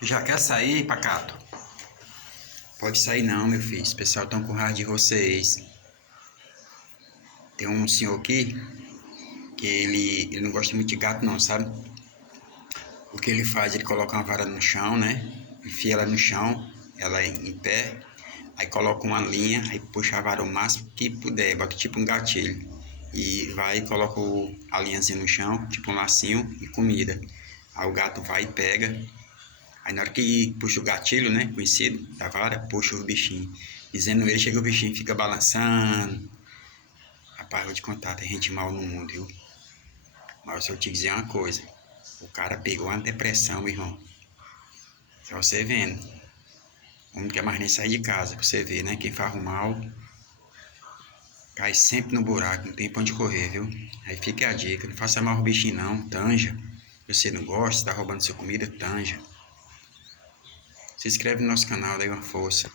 Já quer sair, pacato? Pode sair não, meu filho. Os pessoal estão com raiva de vocês. Tem um senhor aqui que ele não gosta muito de gato não, sabe? O que ele faz, ele coloca uma vara no chão, né? Enfia ela no chão, ela em pé. Aí coloca uma linha, aí puxa a vara o máximo que puder, bota tipo um gatilho. E vai e coloca a linhazinha no chão, tipo um lacinho e comida. Aí o gato vai e pega. Aí na hora que puxa o gatilho, né, conhecido, da vara, puxa o bichinho. Dizendo ele, chega o bichinho, fica balançando. Rapaz, vou te contar, tem gente mal no mundo, viu? Mas se eu te dizer uma coisa, o cara pegou uma depressão, meu irmão. Só você vendo. O homem não quer mais nem sair de casa, pra você ver, né? Quem faz o mal, cai sempre no buraco, não tem pra onde correr, viu? Aí fica a dica, não faça mal ao bichinho não, tanja. Se você não gosta, tá roubando sua comida, tanja. Se inscreve no nosso canal, dá uma força.